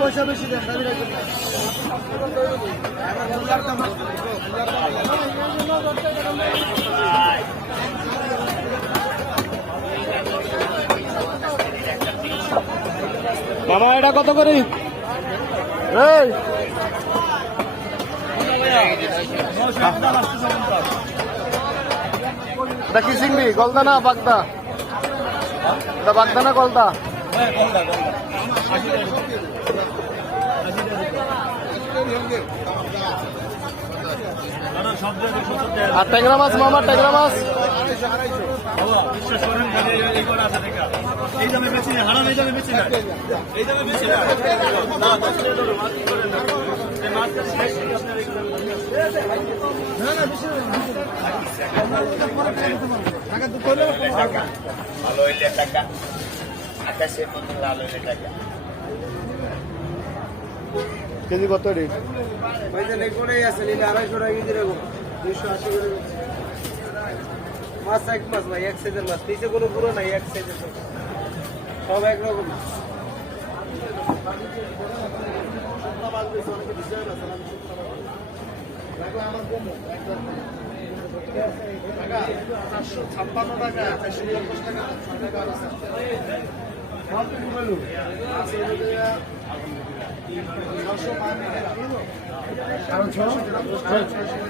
পয়সা বেশি দেন দাবি রাখবেন মামা এটা কত করে? এটা কি চিংড়ি? গলদা না বাগদা? এটা বাগদা না গলদা? আর ট্যাংরা মাছ মামা, ট্যাংরা মাছ ভালো হইলে টাকা, আকাশের মতো লাল হইলে টাকা। কেজি কত রে? আছে 250 টাকা কেজি রাখবো 280 করে মাছ এক মাছ ভাই এক সাইজের মাছ নিচে কোনো পুরো নাই এক সাইজের সব একরকম আমার কমো একদম 456 টাকা 450 টাকা কারণ 600